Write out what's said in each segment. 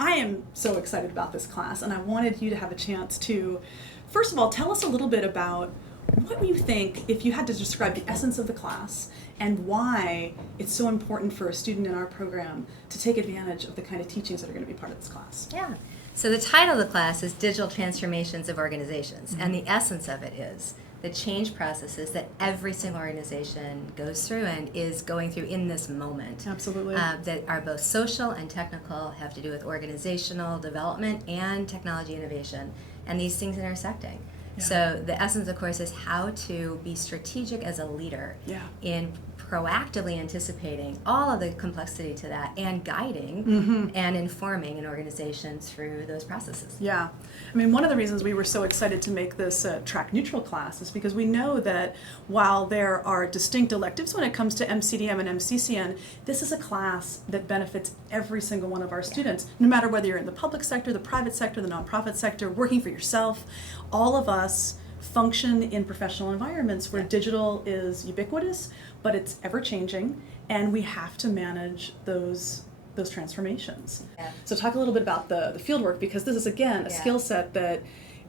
I am so excited about this class, and I wanted you to have a chance to, first of all, tell us a little bit about what you think, if you had to describe the essence of the class, and why it's so important for a student in our program to take advantage of the kind of teachings that are going to be part of this class. Yeah. So the title of the class is Digital Transformations of Organizations, and the essence of it is the change processes that every single organization goes through and is going through in this moment. Absolutely. That are both social and technical, have to do with organizational development and technology innovation, and these things intersecting. Yeah. So the essence, of course, is how to be strategic as a leader in proactively anticipating all of the complexity to that and guiding and informing an organization through those processes. Yeah. I mean, one of the reasons we were so excited to make this track neutral class is because we know that while there are distinct electives when it comes to MCDM and MCCN, this is a class that benefits every single one of our students, no matter whether you're in the public sector, the private sector, the nonprofit sector, working for yourself. All of us function in professional environments where digital is ubiquitous, but it's ever changing, and we have to manage those transformations. Yeah. So talk a little bit about the field work, because this is, again, a skill set that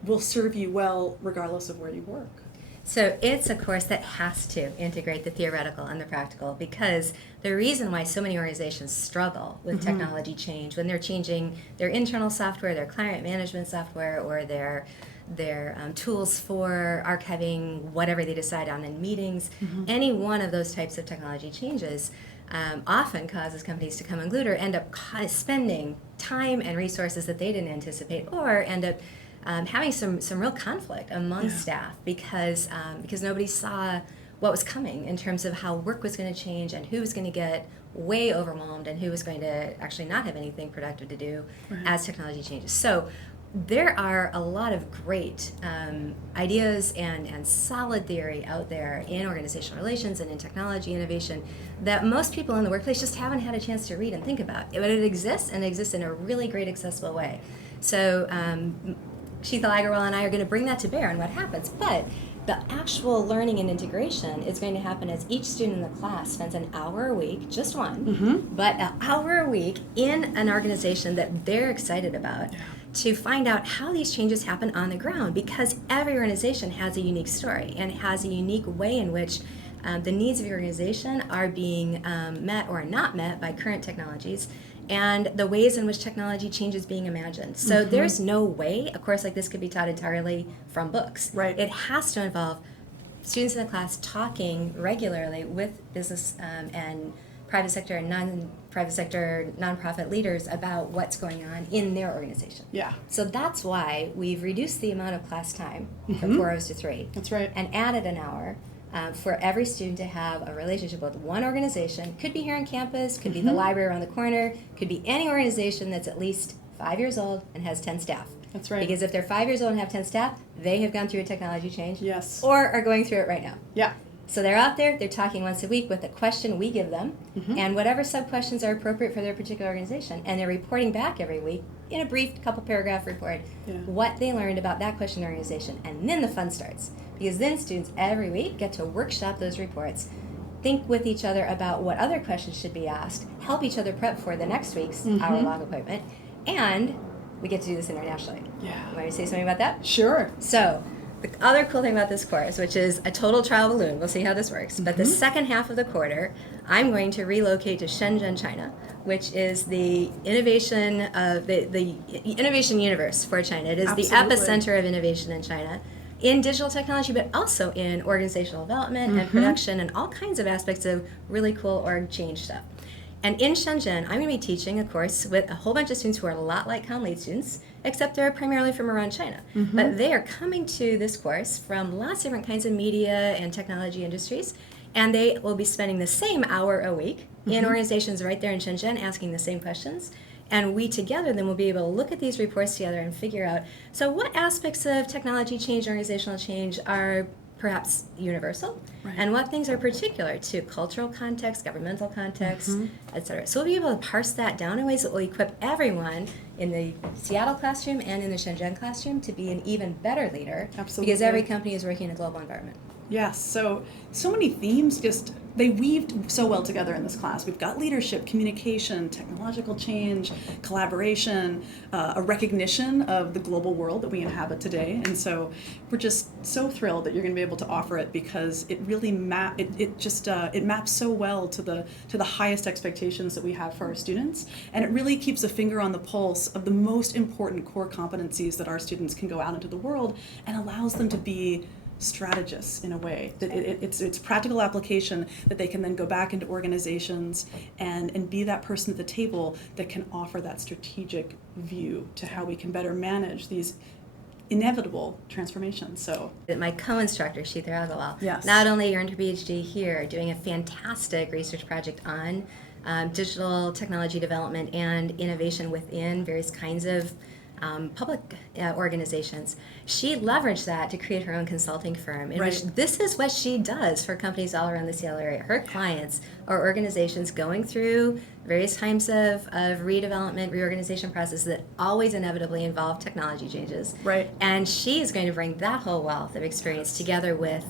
will serve you well regardless of where you work. So it's a course that has to integrate the theoretical and the practical, because the reason why so many organizations struggle with technology change when they're changing their internal software, their client management software, or their tools for archiving whatever they decide on in meetings, any one of those types of technology changes often causes companies to come unglued or end up spending time and resources that they didn't anticipate, or end up having some real conflict among staff because nobody saw what was coming in terms of how work was going to change and who was going to get way overwhelmed and who was going to actually not have anything productive to do as technology changes. So there are a lot of great ideas and solid theory out there in organizational relations and in technology innovation that most people in the workplace just haven't had a chance to read and think about. But it exists, and it exists in a really great, accessible way. So Sheetal Agarwal and I are going to bring that to bear on what happens. But the actual learning and integration is going to happen as each student in the class spends an hour a week, just one, but an hour a week in an organization that they're excited about. To find out how these changes happen on the ground, because every organization has a unique story and has a unique way in which the needs of your organization are being met or not met by current technologies, and the ways in which technology change is being imagined. So there's no way a course like this could be taught entirely from books. Right. It has to involve students in the class talking regularly with business and private sector and non-private sector nonprofit leaders about what's going on in their organization. Yeah. So that's why we've reduced the amount of class time from 4 hours to 3. That's right. And added an hour for every student to have a relationship with one organization. Could be here on campus, could be the library around the corner, could be any organization that's at least 5 years old and has 10 staff. That's right. Because if they're 5 years old and have 10 staff, they have gone through a technology change. Yes. Or are going through it right now. Yeah. So they're out there, they're talking once a week with a question we give them, and whatever sub-questions are appropriate for their particular organization, and they're reporting back every week in a brief couple paragraph report what they learned about that question organization. And then the fun starts, because then students every week get to workshop those reports, think with each other about what other questions should be asked, help each other prep for the next week's hour-long appointment, and we get to do this internationally. Yeah. You want to say something about that? Sure. So, the other cool thing about this course, which is a total trial balloon, we'll see how this works, but the second half of the quarter, I'm going to relocate to Shenzhen, China, which is the innovation the innovation universe for China. It is the epicenter of innovation in China, in digital technology, but also in organizational development and production and all kinds of aspects of really cool org change stuff. And in Shenzhen, I'm going to be teaching a course with a whole bunch of students who are a lot like Comm Lead students, except they're primarily from around China. But they are coming to this course from lots of different kinds of media and technology industries, and they will be spending the same hour a week in organizations right there in Shenzhen asking the same questions. And we together then will be able to look at these reports together and figure out, so what aspects of technology change, organizational change are perhaps universal, and what things are particular to cultural context, governmental context, etc. So we'll be able to parse that down in ways that will equip everyone in the Seattle classroom and in the Shenzhen classroom to be an even better leader. Absolutely. Because every company is working in a global environment. Yes, so many themes just they weaved so well together in this class. We've got leadership, communication, technological change, collaboration, a recognition of the global world that we inhabit today, and so we're just so thrilled that you're going to be able to offer it because it really it maps so well to the highest expectations that we have for our students, and it really keeps a finger on the pulse of the most important core competencies that our students can go out into the world and allows them to be strategists in a way that it's practical application that they can then go back into organizations and be that person at the table that can offer that strategic view to how we can better manage these inevitable transformations. So my co-instructor, Sheetal Agarwal, yes, not only earned her PhD here, doing a fantastic research project on digital technology development and innovation within various kinds of public organizations. She leveraged that to create her own consulting firm, in right. which this is what she does for companies all around the Seattle area. Her clients are organizations going through various times of redevelopment, reorganization processes that always inevitably involve technology changes. Right. And she is going to bring that whole wealth of experience together with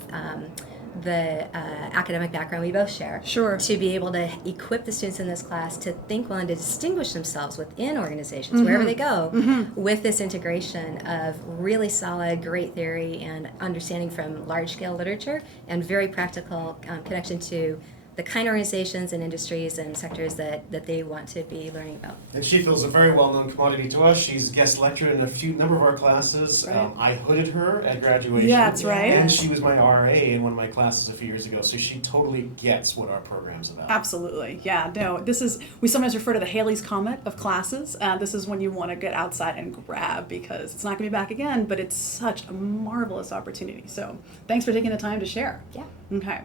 the academic background we both share, sure, to be able to equip the students in this class to think well and to distinguish themselves within organizations, wherever they go, with this integration of really solid, great theory and understanding from large-scale literature and very practical connection to the kind of organizations and industries and sectors that they want to be learning about. And she feels a very well-known commodity to us. She's guest lectured in a number of our classes. Right. I hooded her at graduation. Yeah, that's right. And she was my RA in one of my classes a few years ago, so she totally gets what our program's about. Absolutely, yeah. No, we sometimes refer to the Halley's Comet of classes. This is when you want to get outside and grab because it's not going to be back again, but it's such a marvelous opportunity. So thanks for taking the time to share. Yeah. Okay.